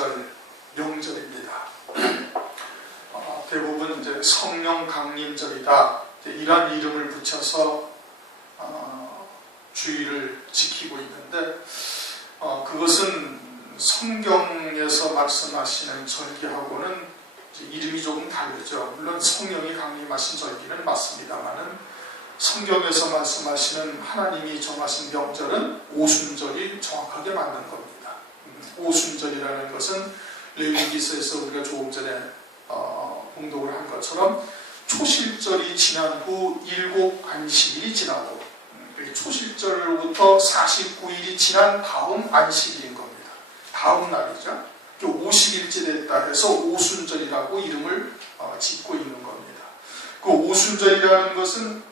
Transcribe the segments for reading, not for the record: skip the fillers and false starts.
오순절 명절입니다. 대부분 이제 성령 강림절이다 이런 이름을 붙여서 주의를 지키고 있는데 그것은 성경에서 말씀하시는 절기하고는 이름이 조금 다르죠. 물론 성령이 강림하신 절기는 맞습니다만은 성경에서 말씀하시는 하나님이 정하신 명절은 오순절이 정확하게 맞는 겁니다. 오순절이라는 것은 레위기서에서 우리가 조금 전에 봉독을 한 것처럼 초실절이 지난 후 7안식일이 지나고 초실절로부터 49일이 지난 다음 안식일인 겁니다. 다음 날이죠. 50일째 됐다 해서 오순절이라고 이름을 짓고 있는 겁니다. 그 오순절이라는 것은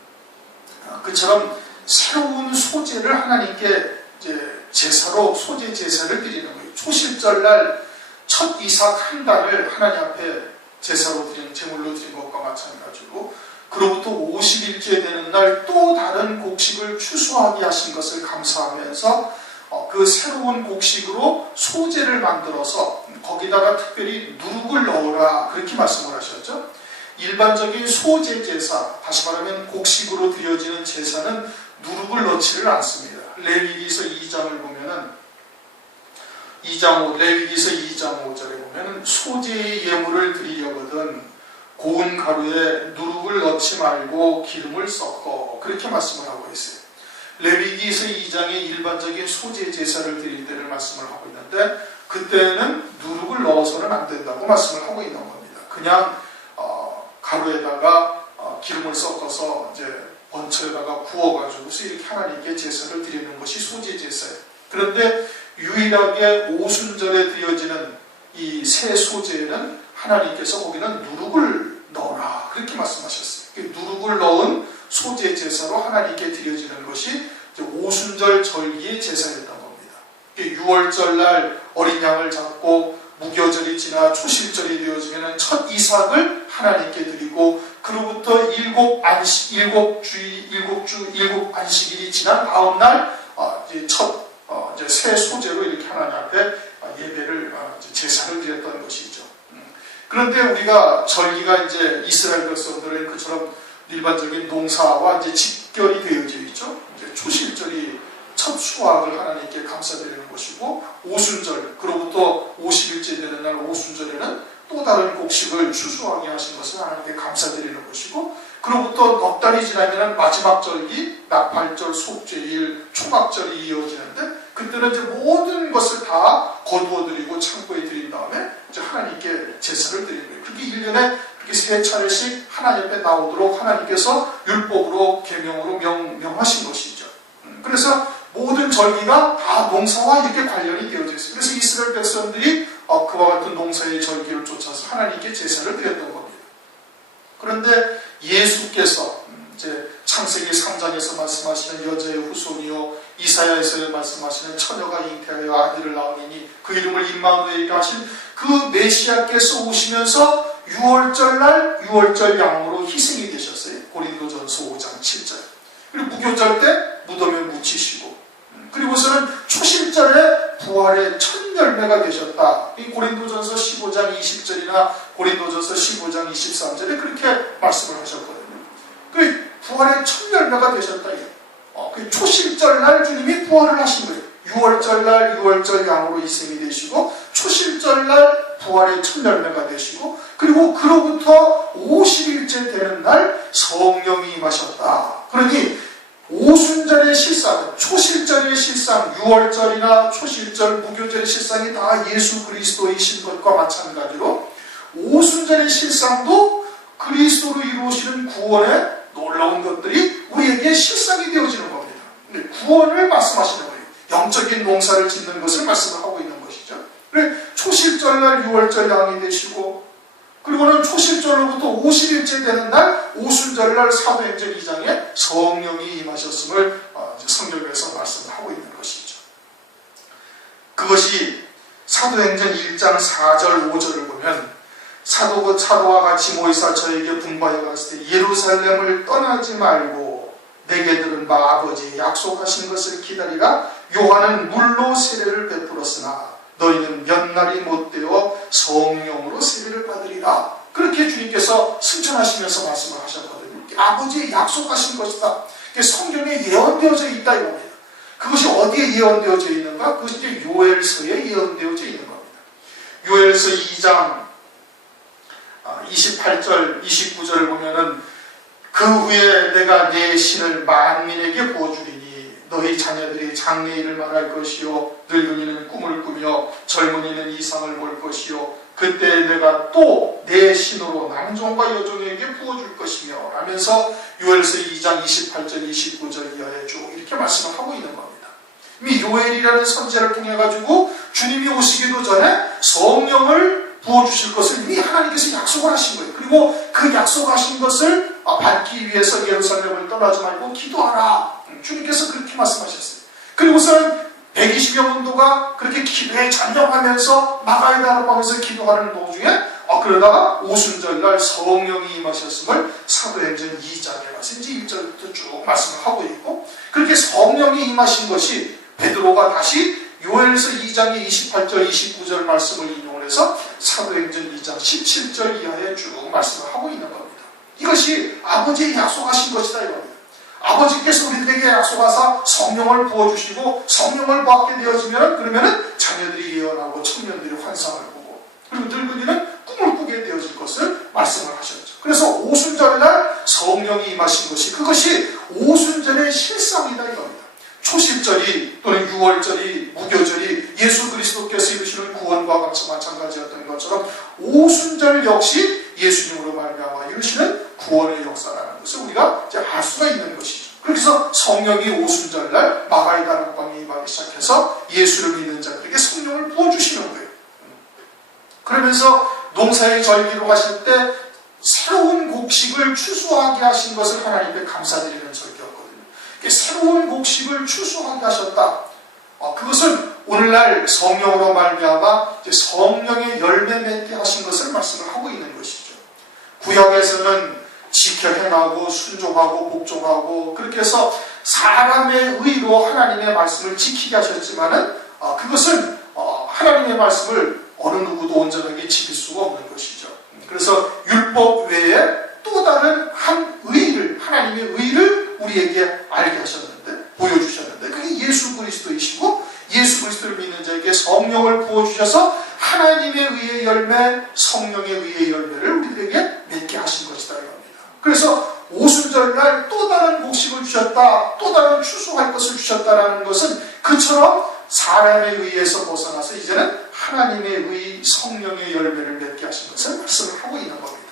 그처럼 새로운 소재를 하나님께 이제 제사로 소재 제사를 드리는 거예요. 초실절날 첫 이삭 한 달을 하나님 앞에 제사로 드린 제물로 드린 것과 마찬가지고 그로부터 50일째 되는 날 또 다른 곡식을 추수하게 하신 것을 감사하면서 그 새로운 곡식으로 소재를 만들어서 거기다가 특별히 누룩을 넣어라 그렇게 말씀을 하셨죠. 일반적인 소재 제사, 다시 말하면 곡식으로 드려지는 제사는 누룩을 넣지를 않습니다. 레위기서 2장을 보면은 레위기서 2장 5절에 보면은 소재의 예물을 드리려거든 고운 가루에 누룩을 넣지 말고 기름을 섞어 그렇게 말씀을 하고 있어요. 레위기서 2장의 일반적인 소재 제사를 드릴 때를 말씀을 하고 있는데 그때는 누룩을 넣어서는 안 된다고 말씀을 하고 있는 겁니다. 그냥 가루에다가 기름을 섞어서 이제 번철에다가 구워가지고서 이렇게 하나님께 제사를 드리는 것이 소재 제사예요. 그런데 유일하게 오순절에 드려지는 이 새 소재에는 하나님께서 거기는 누룩을 넣어라 그렇게 말씀하셨어요. 누룩을 넣은 소재 제사로 하나님께 드려지는 것이 오순절 절기의 제사였던 겁니다. 6월절 날 어린 양을 잡고 무교절이 지나 초실절이 되어지면 첫 이삭을 하나님께 드리고 그로부터 7 안식일이 지난 다음 날 첫 새 소재로 이렇게 하나님 앞에 예배를 제사를 드렸던 것이죠. 그런데 우리가 절기가 이제 이스라엘 백성들은 그처럼 일반적인 농사와 이제 직결이 되어져 있죠. 이제 초실절이 첫 수확을 하나님께 감사드리는 것이고 오순절, 그로부터 50일째 되는 날 오순절에는 또 다른 곡식을 추수하게 하신 것을 하나님께 감사드리는 것이고 그로부터 넉 달이 지나면 마지막 절기, 나팔절, 속죄일, 초막절이 이어지는데 그때는 이제 모든 것을 다 거두어드리고 창고에 드린 다음에 이제 하나님께 제사를 드리는 거예요. 그렇게 1년에 그렇게 3차례씩 하나님 앞에 나오도록 하나님께서 율법으로 계명으로 명하신 것이죠. 그래서 모든 절기가 다 농사와 이렇게 관련이 되어져 있어요. 그래서 이스라엘 백성들이 그와 같은 농사의 절기를 쫓아서 하나님께 제사를 드렸던 겁니다. 그런데 예수께서 이제 창세기 3장에서 말씀하시는 여자의 후손이요 이사야에서 말씀하시는 처녀가 잉태하여 아들을 낳으니 그 이름을 임마누엘이라 하신 그 메시아께서 오시면서 6월절 날 6월절 양으로 희생이 되셨어요. 고린도전서 5장 7절. 그리고 무교절 때 무덤에 묻히시고 그리고서는 초실절에 부활의 첫 열매가 되셨다. 이 고린도전서 15장 20절이나 고린도전서 15장 23절에 그렇게 말씀을 하셨거든요. 그 부활의 첫 열매가 되셨다. 그 초실절 날 주님이 부활을 하신 거예요. 6월절 날 6월절 양으로 희생이 되시고 초실절 날 부활의 첫 열매가 되시고 그리고 그로부터 50일째 되는 날 성령이 임하셨다. 그러니 오순절의 실상, 초실절의 실상, 6월절이나 초실절, 무교절의 실상이 다 예수 그리스도이신 것과 마찬가지로 오순절의 실상도 그리스도로 이루어지는 구원의 놀라운 것들이 우리에게 실상이 되어지는 겁니다. 구원을 말씀하시는 거예요. 영적인 농사를 짓는 것을 말씀을 하고 있는 것이죠. 그래 초실절날 6월절 양이 되시고 그리고는 초실절로부터 50일째 되는 날 오순절날 사도행전 2장에 성령이 임하셨음을 성경에서 말씀을 하고 있는 것이죠. 그것이 사도행전 1장 4절 5절을 보면 사도와 같이 모이사 저에게 분바에 갔을 때 예루살렘을 떠나지 말고 내게 들은 바 아버지의 약속하신 것을 기다리라. 요한은 물로 세례를 베풀었으나 너희는 몇 날이 못되어 성령으로 세례를 받으리라. 그렇게 주님께서 승천하시면서 말씀을 하셨거든요. 아버지의 약속하신 것이다. 성경에 예언되어져 있다 이겁니다. 그것이 어디에 예언되어져 있는가? 그것이 이제 요엘서에 예언되어져 있는 겁니다. 요엘서 2장 28절 29절을 보면은 그 후에 내가 내 신을 만민에게 부어주리니 너희 자녀들이 장래일을 말할 것이요 늙은이는 꿈을 꾸며 젊은이는 이상을 볼 것이요 그때 내가 또 내 신으로 남종과 여종에게 부어줄 것이며 하면서 요엘서 2장 28절 29절 이하에 쭉 이렇게 말씀을 하고 있는 겁니다. 이 요엘이라는 선지자를 통해 가지고 주님이 오시기도 전에 성령을 부어주실 것을 이미 하나님께서 약속을 하신 거예요. 그리고 그 약속하신 것을 받기 위해서 예루살렘을 떠나지 말고 기도하라. 주님께서 그렇게 말씀하셨어요. 그리고서는 120여 문도가 그렇게 기도에 잠잠하면서 마가이다라고 하면서 기도하는 도중에 그러다가 오순절날 성령이 임하셨음을 사도행전 2장에 가서 이제 1절부터 쭉 말씀을 하고 있고 그렇게 성령이 임하신 것이 베드로가 다시 요엘서 2장의 28절 29절 말씀을 인용을 해서 사도행전 2장 17절 이하에 쭉 말씀을 하고 있는 겁니다. 이것이 아버지의 약속하신 것이다 이겁니다. 아버지께서 우리들에게 약속하사 성령을 부어주시고 성령을 받게 되어지면 그러면은 자녀들이 예언하고 청년들이 환상을 보고 그리고 늙은이는 꿈을 꾸게 되어질 것을 말씀을 하셨죠. 그래서 오순절날 성령이 임하신 것이 그것이 오순절의 실상이다 이겁니다. 초실절이 또는 6월절이 무교절이 예수 그리스도께서 이루시는 구원과 같이 마찬가지였던 것처럼 오순절 역시 예수님으로 말미암아 이루시는 구원의 역사라는 것을 우리가 이제 알 수가 있는 것이죠. 그래서 성령이 오순절날 마가이다 락방에 임하기 시작해서 예수를 믿는 자들에게 성령을 부어주시는 거예요. 그러면서 농사의 절기로 하실 때 새로운 곡식을 추수하게 하신 것을 하나님께 감사드리는 절기였거든요. 새로운 곡식을 추수하게 하셨다. 그것은 오늘날 성령으로 말미암아 성령의 열매 맺게 하신 것을 말씀을 하고 있는 것이죠. 구약에서는 지켜 행하고 순종하고 복종하고 그렇게 해서 사람의 의로 하나님의 말씀을 지키게 하셨지만은 그것은 하나님의 말씀을 어느 누구도 온전하게 지킬 수가 없는 것이죠. 그래서 율법 외에 또 다른 한 의를 하나님의 의를 우리에게 알게 하셨는데 보여주셨는데 그게 예수 그리스도이시고 예수 그리스도를 믿는 자에게 성령을 부어주셔서 하나님의 의의 열매 성령의 의의 열매를 우리들에게 맺게 하신 것이다 이겁니다. 그래서 오순절날 또 다른 곡식을 주셨다 또 다른 추수할 것을 주셨다라는 것은 그처럼 사람의 의에서 벗어나서 이제는 하나님의 의 성령의 열매를 맺게 하신 것을 말씀을 하고 있는 겁니다.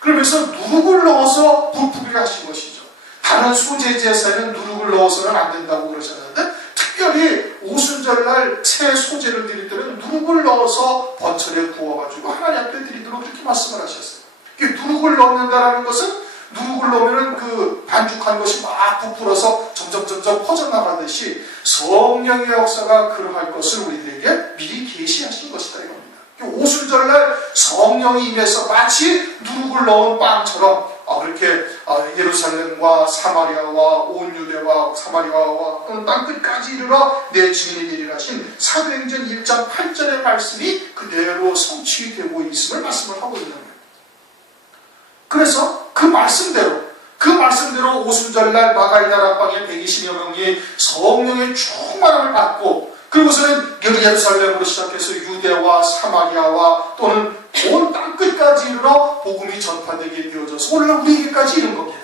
그러면서 누룩을 넣어서 부풀게 하신 것이죠. 다른 소재 제사에는 누룩을 넣어서는 안 된다고 그러셨는데 특별히 오순절날 새 소재를 드릴 때는 누룩을 넣어서 번철에 구워가지고 하나님 앞에 드리도록 그렇게 말씀을 하셨어요. 누룩을 넣는다라는 것은 누룩을 넣으면 그 반죽한 것이 막 부풀어서 점점 퍼져나가듯이 성령의 역사가 그러할 것을 우리들에게 미리 계시하신 것이다 이겁니다. 오순절날 성령이 임해서 마치 누룩을 넣은 빵처럼 그렇게 예루살렘과 사마리아와 온 유대와 사마리아와 또는 땅끝까지 이르러 내 증인이 되리라 하신 사도행전 1장 8절의 말씀이 그대로 성취되고 있음을 말씀을 하고 있는 거예요. 그래서 그 말씀대로 오순절날 마가이다 락방에 120여 명이 성령의 충만함을 받고 그리고서는 예루살렘으로 시작해서 유대와 사마리아와 또는 온 땅끝까지 이르러 복음이 전파되게 되어져서 오늘날 우리에게까지 이른 겁니다.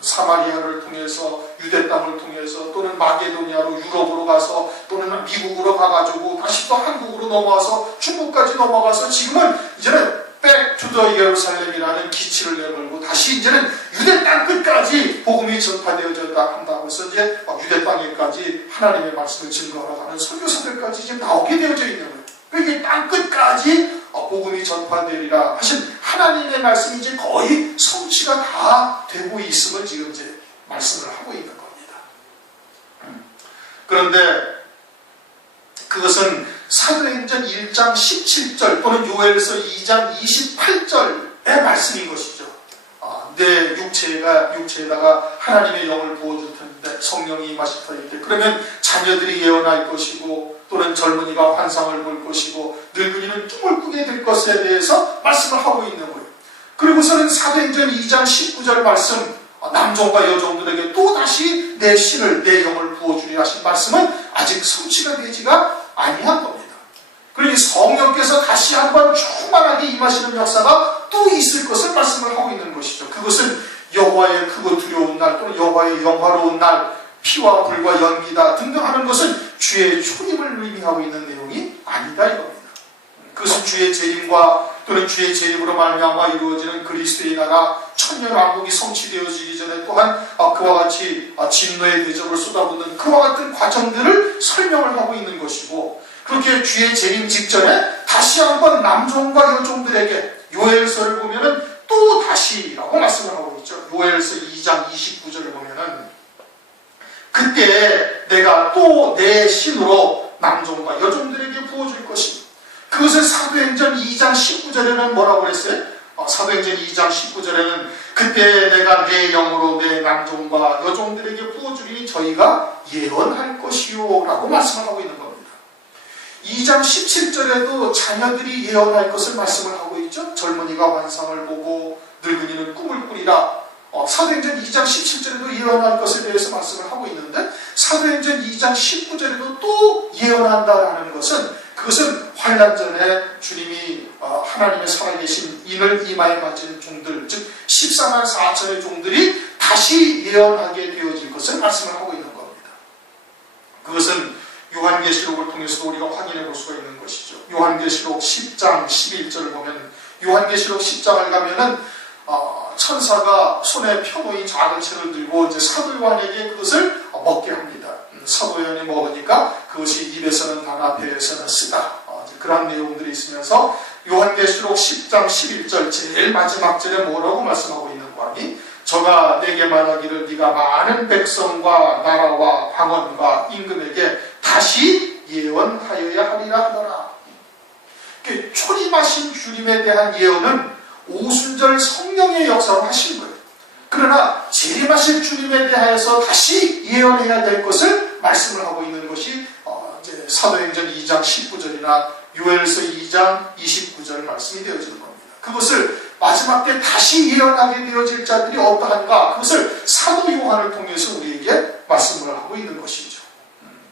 사마리아를 통해서 유대 땅을 통해서 또는 마게도니아로 유럽으로 가서 또는 미국으로 가가지고 다시 또 한국으로 넘어와서 중국까지 넘어가서 지금은 이제는 Back to the 예루살렘이라는 기치를 내걸고 다시 이제는 유대 땅 끝까지 복음이 전파되어졌다 한다고 해서 이제 유대 땅에까지 하나님의 말씀을 증거하러 가는 선교사들까지 지금 나오게 되어져 있는 거예요. 그러니까 땅 끝까지 복음이 전파되리라 하신 하나님의 말씀이 이제 거의 성취가 다 되고 있음을 지금 이제 말씀을 하고 있는 겁니다. 그런데 그것은 사도행전 1장 17절 또는 요엘서 2장 28절의 말씀인 것이죠. 내 육체에다가 하나님의 영을 부어줄 텐데 성령이 임하실 터일 때 그러면 자녀들이 예언할 것이고 또는 젊은이가 환상을 볼 것이고 늙은이는 꿈을 꾸게 될 것에 대해서 말씀을 하고 있는 거예요. 그리고서는 사도행전 2장 19절 말씀, 남종과 여종들에게 또다시 내 신을 내 영을 부어주리 하신 말씀은 아직 성취가 되지가 아니한 겁니다. 그러니 성령께서 다시 한번 충만하게 임하시는 역사가 또 있을 것을 말씀을 하고 있는 것이죠. 그것은 여호와의 크고 두려운 날 또는 여호와의 영화로운 날, 피와 불과 연기다 등등 하는 것은 주의 초림을 의미하고 있는 내용이 아니다 이겁니다. 그것은 주의 재림과 또는 주의 재림으로 말미암아 이루어지는 그리스도의 나라 천년 왕국이 성취되어지기 전에 또한 그와 같이 진노의 대접을 쏟아붓는 그와 같은 과정들을 설명을 하고 있는 것이고, 그렇게 주의 재림 직전에 다시 한번 남종과 여종들에게 요엘서를 보면은 또 다시라고 말씀을 하고 있죠. 요엘서 2장 29절을 보면은 그때 내가 또 내 신으로 남종과 여종들에게 부어줄 것입니다. 그것을 사도행전 2장 19절에는 뭐라고 그랬어요? 사도행전 2장 19절에는 그때 내가 내 영으로 내 남종과 여종들에게 부어주리니 저희가 예언할 것이요 라고 말씀을 하고 있는 겁니다. 2장 17절에도 자녀들이 예언할 것을 말씀을 하고 있죠. 젊은이가 환상을 보고 늙은이는 꿈을 꾸리라. 사도행전 2장 17절에도 예언할 것에 대해서 말씀을 하고 있는데, 사도행전 2장 19절에도 또 예언한다라는 것은, 그것은 환난 전에 주님이 하나님의 살아계신 인을 이마에 맞은 종들, 즉 14만 4천의 종들이 다시 예언하게 되어질 것을 말씀을 하고 있는 겁니다. 그것은 요한계시록을 통해서도 우리가 확인해 볼 수가 있는 것이죠. 요한계시록 10장 11절을 보면, 요한계시록 10장을 가면은 천사가 손에 펴놓인 작은 책을 들고 이제 사도 요한에게 그것을 먹게 합니다. 사도 요한이 먹으니까 그것이 입에서는 다나 배에서는 쓰다. 그런 내용들이 있으면서 요한계시록 10장 11절 제일 마지막 절에 뭐라고 말씀하고 있는 거 아니? 저가 내게 말하기를 네가 많은 백성과 나라와 방언과 임금에게 다시 예언하여야 하리라 하더라. 초림하신 주님에 대한 예언은 오순절 성령의 역사로 하신 거예요. 그러나 재림하실 주님에 대하여서 다시 예언해야 될 것을 말씀을 하고 있는 것이 이제 사도행전 2장 19절이나 요엘서 2장 29절 말씀이 되어지는 겁니다. 그것을 마지막 때 다시 예언하게 되어질 자들이 어떠한가, 그것을 사도 요한을 통해서 우리에게 말씀을 하고 있는 것이죠.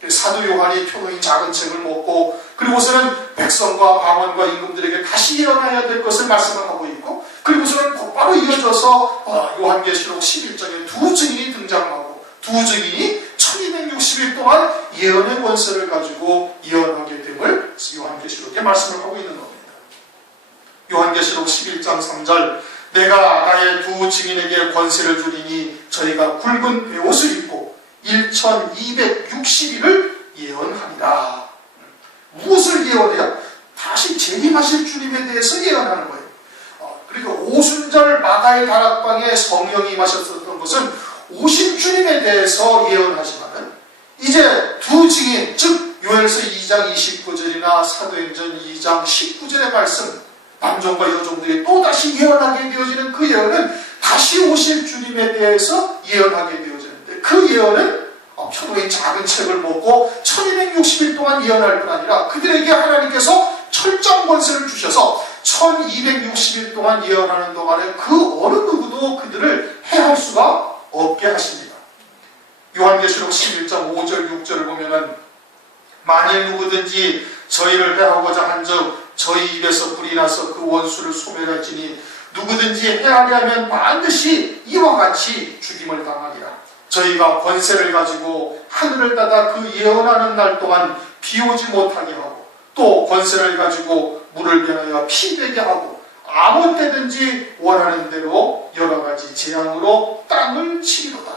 사도 요한이 펴놓인 작은 책을 먹고 그리고서는 백성과 방언과 임금들에게 다시 예언해야 될 것을 말씀을 하고 있고, 그리고서는 곧바로 이어져서 요한계시록 11장에 두 증인이 등장하고 두 증인이 1260일 동안 예언의 권세를 가지고 예언하게 됨을 요한계시록에 말씀을 하고 있는 겁니다. 요한계시록 11장 3절 내가 나의 두 증인에게 권세를 주리니 저희가 굵은 베옷을 입고 1260일을 예언하리라. 무엇을 예언해요? 다시 재림하실 주님에 대해서 예언하는 거예요. 그러니까 오순절 마가의 다락방에 성령이 임하셨던 것은 오신 주님에 대해서 예언하지만은 이제 두 증인, 즉 요엘서 2장 29절이나 사도행전 2장 19절의 말씀, 남종과 여종들이 또다시 예언하게 되어지는 그 예언은 다시 오실 주님에 대해서 예언하게 되어지는데, 그 예언은 펴놓인 작은 책을 먹고 1260일 동안 예언할 뿐 아니라 그들에게 하나님께서 철저한 권세를 주셔서 1260일 동안 예언하는 동안에 그 어느 누구도 그들을 해할 수가 없게 하십니다. 요한계시록 11장 5절 6절을 보면은 만일 누구든지 저희를 해하고자 한즉 저희 입에서 불이 나서 그 원수를 소멸할지니 누구든지 해하려면 반드시 이와 같이 죽임을 당하리라. 저희가 권세를 가지고 하늘을 닫아 그 예언하는 날 동안 비 오지 못하게 하고, 또 권세를 가지고 물을 변하여 피 되게 하고, 아무 때든지 원하는 대로 여러 가지 재앙으로 땅을 치리로다.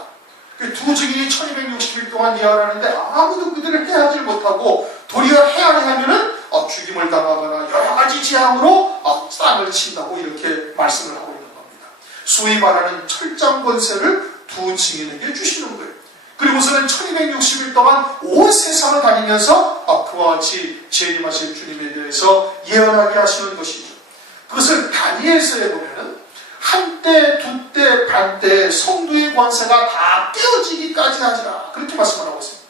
두 증인이 1260일 동안 예언하는데 아무도 그들을 해하지 못하고 도리어 해하려 하면은 죽임을 당하거나 여러 가지 재앙으로 땅을 친다고 이렇게 말씀을 하고 있는 겁니다. 소위 말하는 철장 권세를 두 증인에게 주시는 거예요. 그리고서는 1260일 동안 온 세상을 다니면서 그와 같이 재림하실 주님에 대해서 예언하게 하시는 것이죠. 그것을 다니엘서에 보면은 한때, 두때, 반때 성도의 권세가 다 깨어지기까지 하지라, 그렇게 말씀을 하고 있습니다.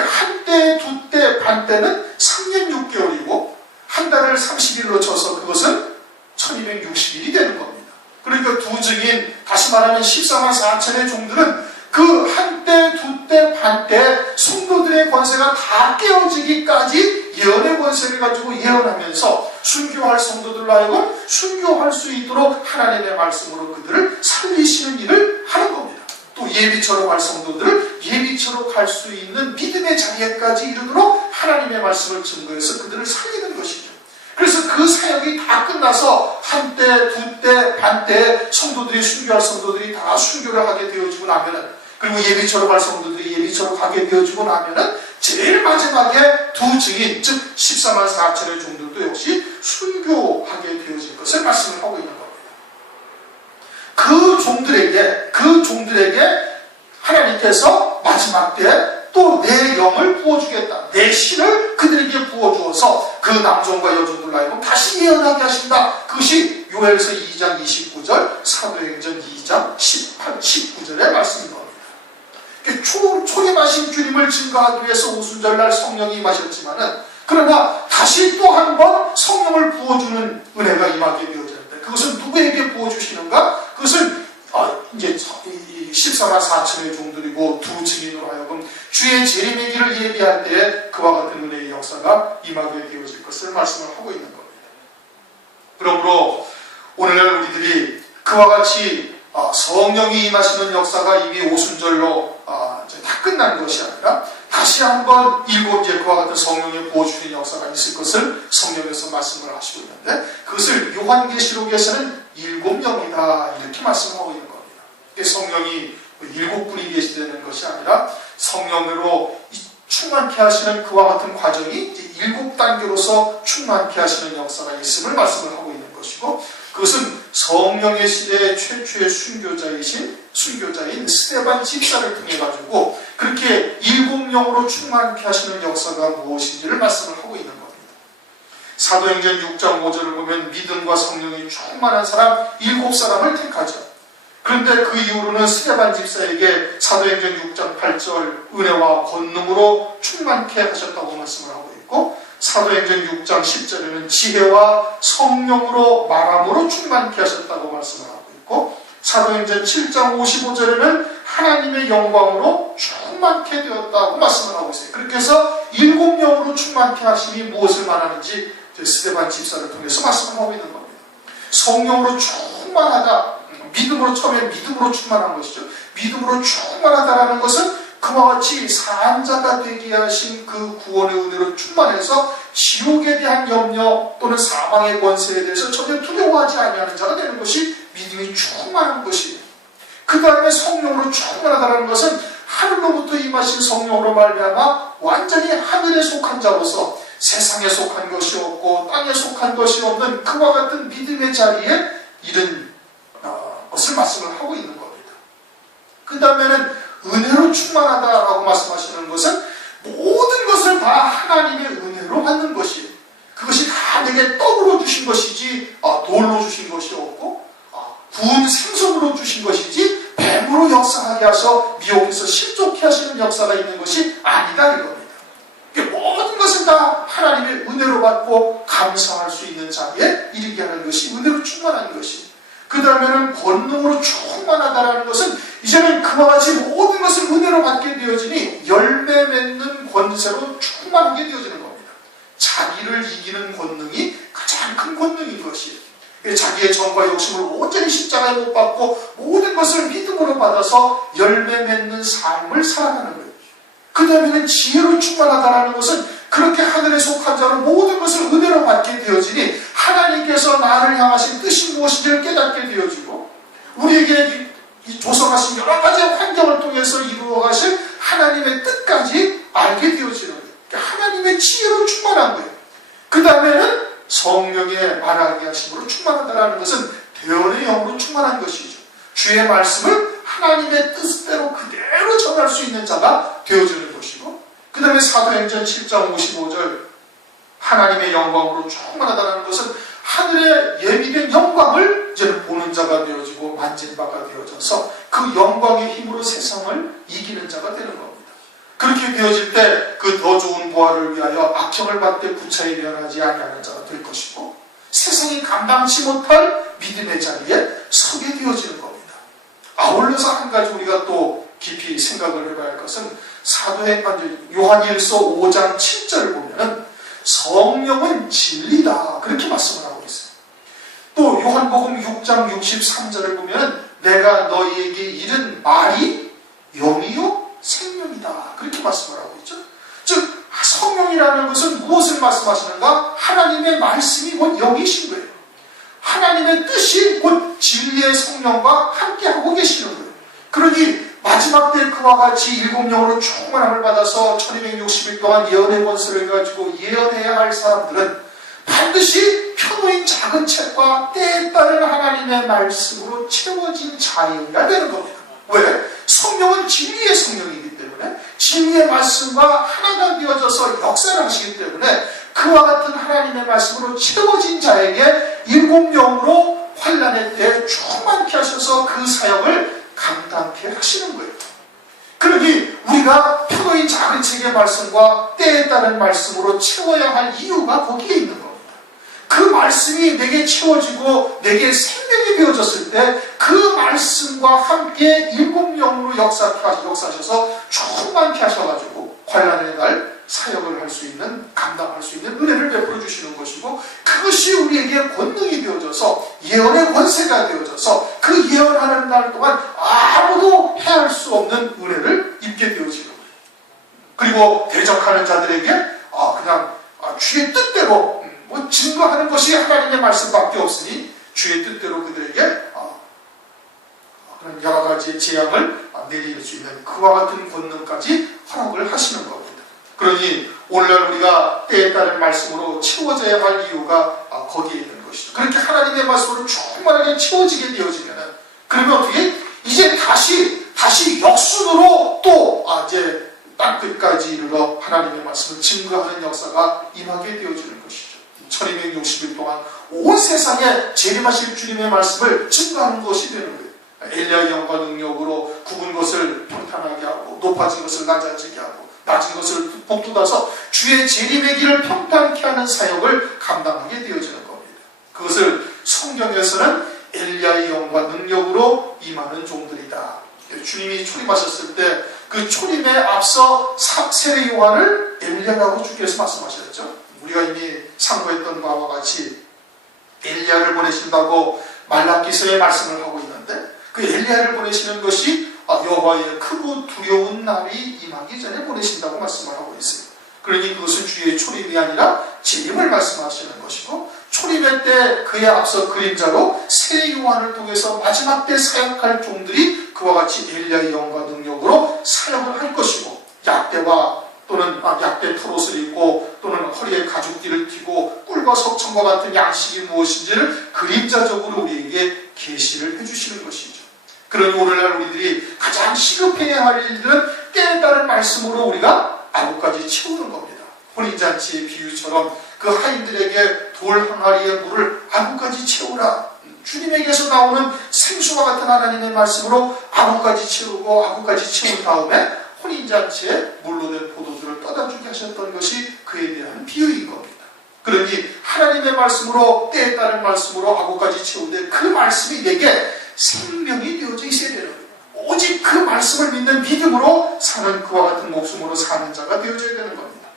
한때, 두때, 반때는 3년 6개월이고 한 달을 30일로 쳐서 그것은 1260일이 되는 겁니다. 그러니까 두 증인, 다시 말하면 14만 4천의 종들은 그 한때, 두때, 반때 성도들의 권세가 다 깨어지기까지 예언의 권세를 가지고 예언하면서 순교할 성도들로 하여금 순교할 수 있도록 하나님의 말씀으로 그들을 살리시는 일을 하는 겁니다. 또 예비처로 갈 성도들을 예비처로 갈 수 있는 믿음의 자리에까지 이르도록 하나님의 말씀을 증거해서 그들을 살리는 것이죠. 그래서 그 사역이 다 끝나서 한때, 두때, 반때 성도들이 순교할 성도들이 다 순교를 하게 되어지고 나면은, 그리고 예비처로 갈 성도들이 예비처로 가게 되어지고 나면은 제일 마지막에 두 증인, 즉 14만 4천의 종들도 역시 순교하게 되어질 것을 말씀을 하고 있는 겁니다. 그 종들에게 하나님께서 마지막 때 또 내 영을 부어주겠다. 내 신을 그들에게 부어주어서 그 남종과 여종들로 하여금 다시 예언하게 하신다. 그것이 요엘서 2장 29절, 사도행전 2장 18, 19절의 말씀인 겁니다. 초림하신 주님을 증거하기 위해서 오순절날 성령이 임하셨지만은, 그러나 다시 또 한 번 성령을 부어주는 은혜가 임하게 되어졌는데, 그것은 누구에게 부어주시는가? 그것은 이제 14만 4천의 종들이고 두 증인으로 하여금 주의 재림의 길을 예비할 때에 그와 같은 은혜의 역사가 임하게 되어질 것을 말씀을 하고 있는 겁니다. 그러므로 오늘날 우리들이 그와 같이 성령이 임하시는 역사가 이미 오순절로 이제 다 끝난 것이 아니라 다시 한번 일곱 이제 그와 같은 성령의 부어주시는 역사가 있을 것을 성령에서 말씀을 하시고 있는데, 그것을 요한계시록에서는 7영이다 이렇게 말씀하고 있는 겁니다. 성령이 7분이 계시다는 것이 아니라 성령으로 충만케 하시는 그와 같은 과정이 이제 7단계로서 충만케 하시는 역사가 있음을 말씀을 하고 있는 것이고, 그것은 성령의 시대의 최초의 순교자인 스데반 집사를 통해 가지고 그렇게 7영으로 충만케 하시는 역사가 무엇인지를 말씀을 하고 있는 겁니다. 사도행전 6장 5절을 보면 믿음과 성령이 충만한 사람 7사람을 택하죠. 그런데 그 이후로는 스데반 집사에게 사도행전 6장 8절 은혜와 권능으로 충만케 하셨다고 말씀을 하고 있고, 사도행전 6장 10절에는 지혜와 성령으로 말함으로 충만케 하셨다고 말씀을 하고 있고, 사도행전 7장 55절에는 하나님의 영광으로 충만케 되었다고 말씀을 하고 있어요. 그렇게 해서 7영으로 충만케 하심이 무엇을 말하는지 스데반 집사를 통해서 말씀을 하고 있는 겁니다. 성령으로 충만하다, 믿음으로, 처음에 믿음으로 충만한 것이죠. 믿음으로 충만하다라는 것은 그와 같이 산자가 되게 하신 그 구원의 은혜로 충만해서 지옥에 대한 염려 또는 사망의 권세에 대해서 전혀 두려워하지 아니하는 자가 되는 것이 믿음이 충만한 것이에요. 그 다음에 성령으로 충만하다는 것은 하늘로부터 임하신 성령으로 말미암아 완전히 하늘에 속한 자로서 세상에 속한 것이 없고 땅에 속한 것이 없는 그와 같은 믿음의 자리에 이른 것을 말씀을 하고 있는 겁니다. 그 다음에는 은혜로 충만하다라고 말씀하시는 것은 모든 것을 다 하나님의 은혜로 받는 것이에요. 그것이 다 내게 떡으로 주신 것이지 돌로 주신 것이 없고 구운 생선으로 주신 것이지 뱀으로 역사하게 하셔 미혹해서 실족케 하시는 역사가 있는 것이 아니다 이겁니다. 모든 것을 다 하나님의 은혜로 받고 감사할 수 있는 자리에 이르게 하는 것이 은혜로 충만한 것이에요. 그 다음에는 권능으로 충만하다라는 것은 이제는 그와 같이 모든 것을 은혜로 받게 되어지니 열매 맺는 권세로 충만하게 되어지는 겁니다. 자기를 이기는 권능이 가장 큰 권능인 것이에요. 자기의 정과 욕심을 온전히 십자가에 못 박고 모든 것을 믿음으로 받아서 열매 맺는 삶을 살아가는 거예요. 그 다음에는 지혜로 충만하다라는 것은 그렇게 하늘에 속한 자로 모든 것을 은혜로 받게 되어지니 하나님께서 나를 향하신 뜻이 무엇인지를 깨닫게 되어지고, 우리에게 조성하신 여러 가지 환경을 통해서 이루어가실 하나님의 뜻까지 알게 되어지는 거예요. 그러니까 하나님의 지혜로 충만한 거예요. 그 다음에는 성령의 말하게 하심으로 충만하다는 것은 대언의 영으로 충만한 것이죠. 주의 말씀을 하나님의 뜻대로 그대로 전할 수 있는 자가 되어지는 것이고, 그 다음에 사도행전 7장 55절 하나님의 영광으로 충만하다는 것은 하늘에 예비된 영광을 이제는 보는 자가 되어지고 만진 바가 되어져서 그 영광의 힘으로 세상을 이기는 자가 되는 겁니다. 그렇게 되어질 때 그 더 좋은 부활을 위하여 악형을 받되 구차히 면하지 아니하는 자가 될 것이고 세상이 감당치 못할 믿음의 자리에 서게 되어지는 겁니다. 아울러서 한 가지 우리가 또 깊이 생각을 해봐야 할 것은 요한일서 5장 7절을 보면은 성령은 진리다 그렇게 말씀을 하고 있어요. 또 요한복음 6장 63절을 보면 내가 너희에게 이른 말이 영이요 생명이다 그렇게 말씀을 하고 있죠. 즉 성령이라는 것은 무엇을 말씀하시는가? 하나님의 말씀이 곧 영이신 거예요. 하나님의 뜻이 곧 진리의 성령과 함께하고 계시는 거예요. 그러니 마지막 때 그와 같이 일곱 영으로 충만함을 받아서 1260일 동안 예언의 권세를 가지고 예언해야 할 사람들은 반드시 펴놓인 작은 책과 때에 따른 하나님의 말씀으로 채워진 자여야 되는 겁니다. 왜? 성령은 진리의 성령이기 때문에 진리의 말씀과 하나가 되어져서 역사를 하시기 때문에 그와 같은 하나님의 말씀으로 채워진 자에게 일곱 영으로 환난의 때에 충만케 하셔서 그 사역을 감당케 하시는 거예요. 그러니 우리가 펴놓인 작은 책의 말씀과 때에 따른 말씀으로 채워야 할 이유가 거기에 있는 겁니다. 그 말씀이 내게 채워지고 내게 생명이 되어졌을 때 그 말씀과 함께 일곱 영으로 역사하셔서 충만케 하셔가지고 환난의 날 사역을 할 수 있는, 감당할 수 있는 은혜를 베풀어 주시는 것이고 그것이 우리에게 권능이 되어져서 예언의 권세가 되어져서 그 예언하는 날 동안 아무도 해할 수 없는 은혜를 입게 되어지는 거예요. 그리고 대적하는 자들에게 그냥 주의 뜻대로 증거하는 것이 하나님의 말씀밖에 없으니 주의 뜻대로 그들에게 그런 여러 가지의 재앙을 내릴 수 있는 그와 같은 권능까지 허락을 하시는 겁니다. 그러니 오늘날 우리가 때에 따른 말씀으로 채워져야 할 이유가 거기에 있는 것이죠. 그렇게 하나님의 말씀으로 충만하게 채워지게 되어지면은 그러면 어떻게 이제 다시 역순으로 또 이제 땅끝까지 이르러 하나님의 말씀을 증거하는 역사가 임하게 되어지는 것이죠. 1260일 동안 온 세상에 재림하실 주님의 말씀을 증거하는 것이 되는 거예요. 엘리야의 영과 능력으로 굽은 것을 평탄하게 하고 높아진 것을 낮아지게 하고 낮은 것을 복돋아서 주의 재림의 길을 평탄케 하는 사역을 감당하게 되어지는 겁니다. 그것을 성경에서는 엘리야의 영과 능력으로 임하는 종들이다. 주님이 초림하셨을 때 그 초림에 앞서 세례 요한을 엘리야라고 주께서 말씀하셨죠. 우리가 이미 상고했던 바와 같이 엘리야를 보내신다고 말라기서에 말씀을 하고 있는데 그 엘리야를 보내시는 것이 여호와의 크고 두려운 날이 임하기 전에 보내신다고 말씀을 하고 있어요. 그러니 그것은 주의 초림이 아니라 재림을 말씀하시는 것이고 초림의 때 그에 앞서 그림자로 세례 요한을 통해서 마지막 때 사역할 종들이 그와 같이 엘리야의 영과 능력으로 사역을 할 것이고 약대와 또는 약대 털옷을 입고 또는 허리에 가죽띠를 띠고 꿀과 석청과 같은 양식이 무엇인지를 그림자적으로 우리에게 계시를 해주시는 것이죠. 그러니 오늘날 우리들이 가장 시급해야 할 일들은 때에 따른 말씀으로 우리가 아구까지 채우는 겁니다. 혼인잔치의 비유처럼 그 하인들에게 돌 항아리의 물을 아구까지 채우라. 주님에게서 나오는 생수와 같은 하나님의 말씀으로 아구까지 채우고 아구까지 채운 다음에 혼인잔치에 물로 된 포도주를 떠다주게 하셨던 것이 그에 대한 비유인 겁니다. 그러니 하나님의 말씀으로 때에 따른 말씀으로 아구까지 채우는데 그 말씀이 내게 생명이 되어져 있어야 되는 거예요. 오직 그 말씀을 믿는 믿음으로 사는 그와 같은 목숨으로 사는 자가 되어져야 되는 겁니다.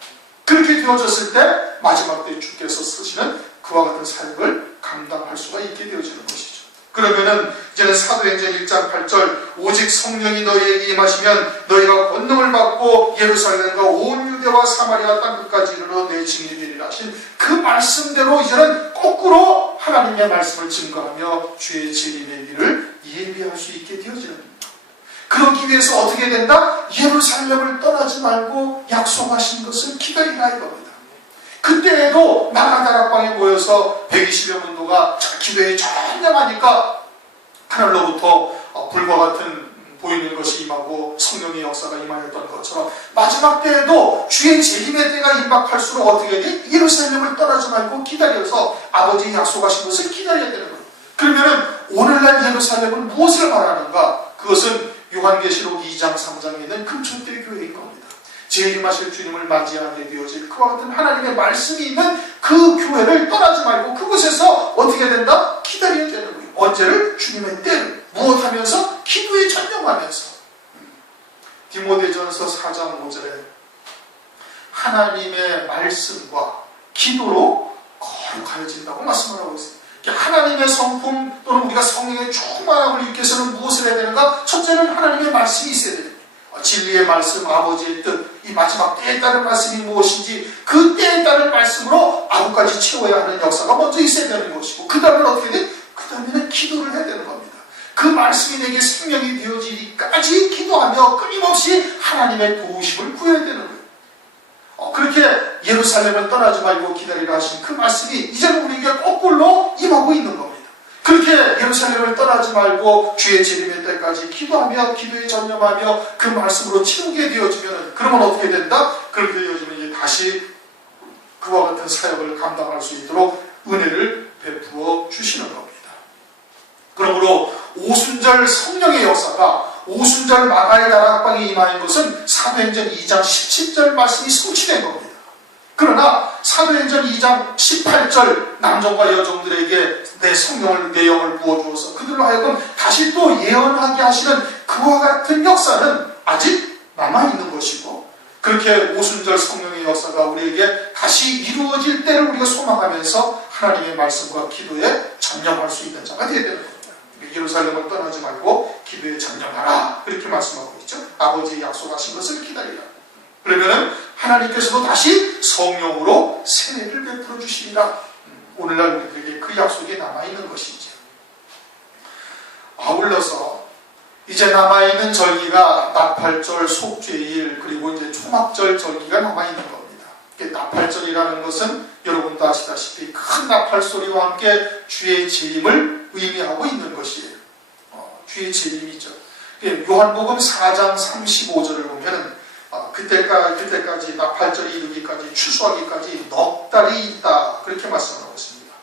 그렇게 되어졌을 때 마지막 때 주께서 쓰시는 그와 같은 사역을 감당할 수가 있게 되어지는 것이죠. 그러면은 이제는 사도행전 1장 8절 오직 성령이 너희에게 임하시면 너희가 권능을 받고 예루살렘과 온 유대와 사마리아 땅끝까지 이르러 내 증인이 되리라 하신 그 말씀대로 이제는 거꾸로 하나님의 말씀을 증거하며 주의 재림의 길을 예비할 수 있게 되어지는 겁니다. 그러기 위해서 어떻게 된다? 예루살렘을 떠나지 말고 약속하신 것을 기다리라 이겁니다. 그때에도 나라다락방에 모여서 120여 문도가 기도에 전념하니까 하늘로부터 불과 같은 보이는 것이 임하고 성령의 역사가 임하였던 것처럼 마지막 때에도 주의 재림의 때가 임박할수록 어떻게 돼? 예루살렘을 떠나지 말고 기다려서 아버지의 약속하신 것을 기다려야 되는 거예요. 그러면은 오늘날 예루살렘은 무엇을 말하는가? 그것은 요한계시록 2장 3장에 있는 금천대 교회인 겁니다. 재림하실 주님을 맞이하게 되어질 그와 같은 하나님의 말씀이 있는 그 교회를 떠나지 말고 그곳에서 어떻게 된다? 기다려야 되는 거예요. 언제를? 주님의 때를. 무엇하면서? 기도에 전념하면서. 디모데전서 4장 5절에 하나님의 말씀과 기도로 거룩하여진다고 말씀을 하고 있습니다. 하나님의 성품 또는 우리가 성령의 충만함을 잃기 위해서는 무엇을 해야 되는가? 첫째는 하나님의 말씀이 있어야 됩니다. 진리의 말씀, 아버지의 뜻, 이 마지막 때에 따른 말씀이 무엇인지 그 때에 따른 말씀으로 아구까지 채워야 하는 역사가 먼저 있어야 되는 것이고 그 다음에 어떻게 돼? 그 다음에는 기도를 해야 되는 겁니다. 그 말씀이 내게 생명이 되어지기까지 기도하며 끊임없이 하나님의 도우심을 구해야 되는 거예요. 그렇게 예루살렘을 떠나지 말고 기다리라 하신 그 말씀이 이제는 우리에게 거꾸로 임하고 있는 겁니다. 그렇게 예루살렘을 떠나지 말고 주의 재림의 때까지 기도하며 기도에 전념하며 그 말씀으로 채우게 되어지면 그러면 어떻게 된다? 그렇게 되어지면 이제 다시 그와 같은 사역을 감당할 수 있도록 은혜를 베푸어 주시는 겁니다. 그러므로 오순절 성령의 역사가 오순절 마가의 다락방에 임하는 것은 사도행전 2장 17절 말씀이 성취된 겁니다. 그러나 사도행전 2장 18절 남정과 여종들에게 내 성령을 내 영을 부어주어서 그들로 하여금 다시 또 예언하게 하시는 그와 같은 역사는 아직 남아있는 것이고 그렇게 오순절 성령의 역사가 우리에게 다시 이루어질 때를 우리가 소망하면서 하나님의 말씀과 기도에 전념할 수 있는 자가 되어야 되는 겁니다. 예루살렘을 떠나지 말고 기도에 전념하라 그렇게 말씀하고 있죠. 아버지의 약속하신 것을 기다리라. 그러면은 하나님께서도 다시 성령으로 세례를 베풀어 주시리라. 오늘날 우리들에게 그 약속이 남아있는 것이죠. 아울러서 이제 남아있는 절기가 나팔절, 속죄일 그리고 이제 초막절 절기가 남아있는 겁니다. 나팔절이라는 것은 여러분도 아시다시피 큰 나팔 소리와 함께 주의 재림을 의미하고 있는 것이에요. 주의 재림이죠. 요한복음 4장 35절을 보면 그때까지 나팔절이 이르기까지 추수하기까지 넉 달이 있다 그렇게 말씀하고 있습니다.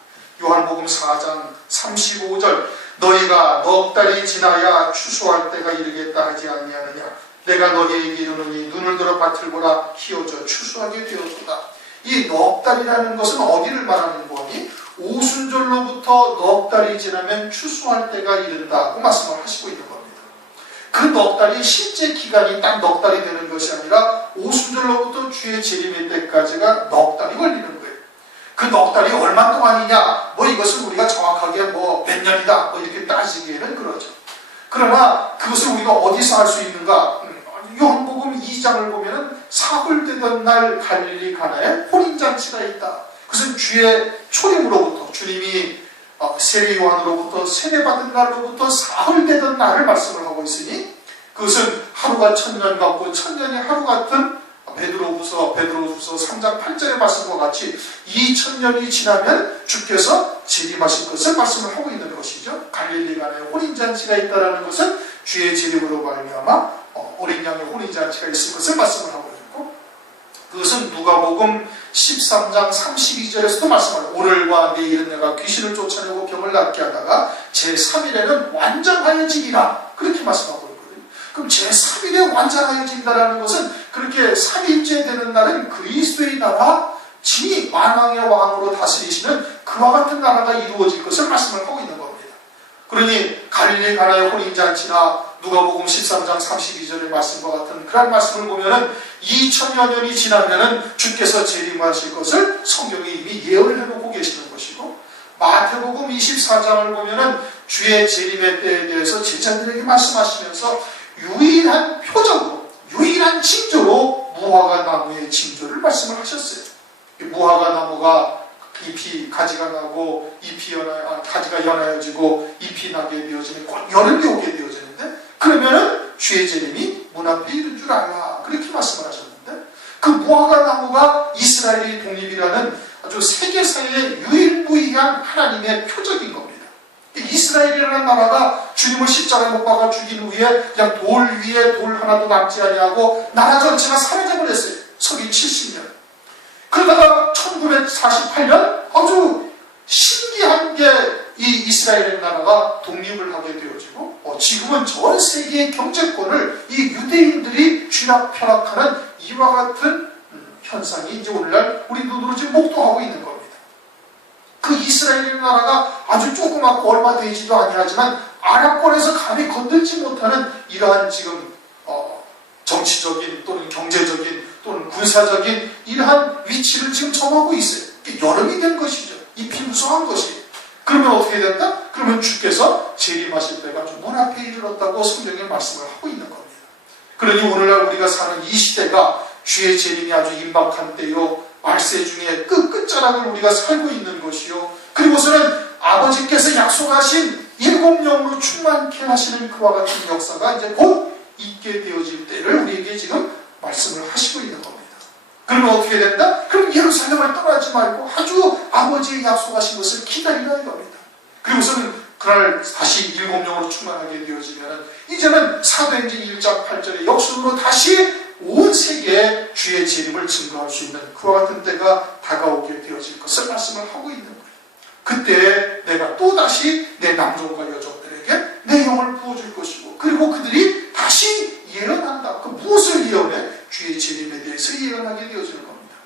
요한복음 4장 35절 너희가 넉 달이 지나야 추수할 때가 이르겠다 하지 아니하느냐 내가 너희에게 이르노니 눈을 들어 밭을 보라 키워져 추수하게 되었도다. 이 넉 달이라는 것은 어디를 말하는 거니? 오순절로부터 넉 달이 지나면 추수할 때가 이른다고 말씀을 하시고 있는 겁니다. 그 넉 달이 실제 기간이 딱 넉 달이 되는 것이 아니라 오순절로부터 주의 재림의 때까지가 넉 달이 걸리는 거예요. 그 넉 달이 얼마 동안이냐? 이것을 우리가 정확하게 몇 년이다 이렇게 따지기에는 그러죠. 그러나 그것을 우리가 어디서 할 수 있는가? 요한복음 2장을 보면은 사흘 되던 날 갈릴리 가나에 혼인잔치가 있다. 그것은 주의 초림으로부터 주님이 세례 요한으로부터 세례받은 날로부터 사흘 되던 날을 말씀을 하고 있으니 그것은 하루가 천년 같고 천년이 하루 같은 베드로후서 3장 8절의 말씀과 같이 2000년이 지나면 주께서 재림하실 것을 말씀을 하고 있는 것이죠. 갈릴리 가나에 혼인잔치가 있다는 것은 주의 재림으로 말미암아 어린 양의 혼인잔치가 있을 것을 말씀을 하고 있고 그것은 누가복음 13장 32절에서도 말씀하고 오늘과 내일은 내가 귀신을 쫓아내고 병을 낫게 하다가 제3일에는 완전하여지리라 그렇게 말씀하고 있거든요. 그럼 제3일에 완전하여진다는 것은 그렇게 3일째 되는 날은 그리스도의 나라 진이 만왕의 왕으로 다스리시는 그와 같은 나라가 이루어질 것을 말씀을 하고 있는 겁니다. 그러니 갈릴리 가나의 혼인잔치나 누가복음 13장 32절의 말씀과 같은 그런 말씀을 보면은 2000여 년이 지나면은 주께서 재림하실 것을 성경에 이미 예언을 해놓고 계시는 것이고 마태복음 24장을 보면은 주의 재림의 때에 대해서 제자들에게 말씀하시면서 유일한 표적으로 유일한 징조로 무화과 나무의 징조를 말씀을 하셨어요. 무화과 나무가 잎이 가지가 나고 가지가 연하여지고 잎이 나게 되어지면 곧 여름이 오게 되어지는데 그러면은 주의 재림이 문 앞에 이른 줄 알라 그렇게 말씀을 하셨는데 그 무화과 나무가 이스라엘의 독립이라는 아주 세계사의 유일무이한 하나님의 표적인 겁니다. 이스라엘이라는 나라가 주님을 십자가에 못 박아 죽인 후에 그냥 돌 위에 돌 하나도 남지 아니하고 나라 전체가 사라져버렸어요. 서기 70년. 그러다가 1948년 아주 신기한 게 이 이스라엘 나라가 독립을 하게 되어지고 지금은 전 세계의 경제권을 이 유대인들이 쥐락펴락하는 이와 같은 현상이 이제 오늘날 우리 눈으로 지금 목도하고 있는 겁니다. 그 이스라엘이라는 나라가 아주 조그맣고 얼마 되지도 아니하지만 아랍권에서 감히 건들지 못하는 이러한 지금 정치적인 또는 경제적인 또는 군사적인 이러한 위치를 지금 점하고 있어요. 여름이 된 것이죠. 잎이 무성한 것이. 그러면 어떻게 된다? 그러면 주께서 재림하실 때가 좀 눈앞에 이르렀다고 성경에 말씀을 하고 있는 겁니다. 그러니 오늘날 우리가 사는 이 시대가 주의 재림이 아주 임박한 때요, 말세 중에 끝자락을 우리가 살고 있는 것이요, 그리고서는 아버지께서 약속하신 일곱 영으로 충만케 하시는 그와 같은 역사가 이제 곧 있게 되어질 때를 우리에게 지금 말씀을 하시고 있는 겁니다. 그러면 어떻게 된다? 그럼 예루살렘을 떠나지 말고 아주 아버지의 약속하신 것을 기다리라 이겁니다. 그리고서는 그날 다시 일곱 영으로 충만하게 되어지면 이제는 사도행전 1장 8절의 역순으로 다시 온 세계에 주의 재림을 증거할 수 있는 그와 같은 때가 다가오게 되어질 것을 말씀을 하고 있는 거예요. 그때 내가 또다시 내 남종과 여종들에게 내 영을 부어줄 것이고, 그리고 그들이 다시 예언한다. 그 무엇을 예언해? 주의 재림에 대해서 예언하게 되어지는 겁니다.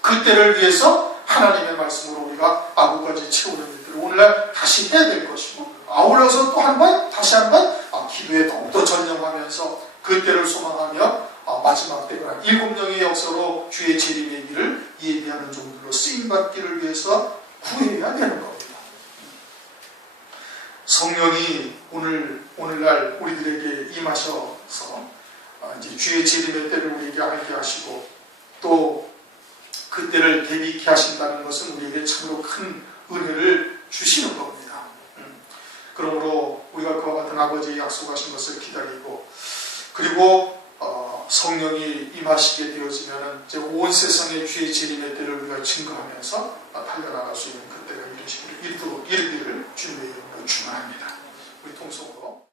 그때를 위해서 하나님의 말씀으로 우리가 아구까지 채우는 일들을 오늘날 다시 해야 될 것이고, 아울러서 또 한 번, 다시 한 번 기도에 더욱더 전념하면서 그때를 소망하며 마지막 때가 일곱 영의 역사로 주의 재림의 일을 예비하는 종들로 쓰임받기를 위해서 구해야 되는 겁니다. 성령이 오늘날 우리들에게 임하셔서 이제 주의 재림의 때를 우리에게 알게 하시고 또 그때를 대비케 하신다는 것은 우리에게 참으로 큰 은혜를 주시는 겁니다. 그러므로 우리가 그와 같은 아버지의 약속하신 것을 기다리고, 그리고 성령이 임하시게 되어지면 이제 온 세상의 주의 재림의 때를 우리가 증거하면서 달려나갈 수 있는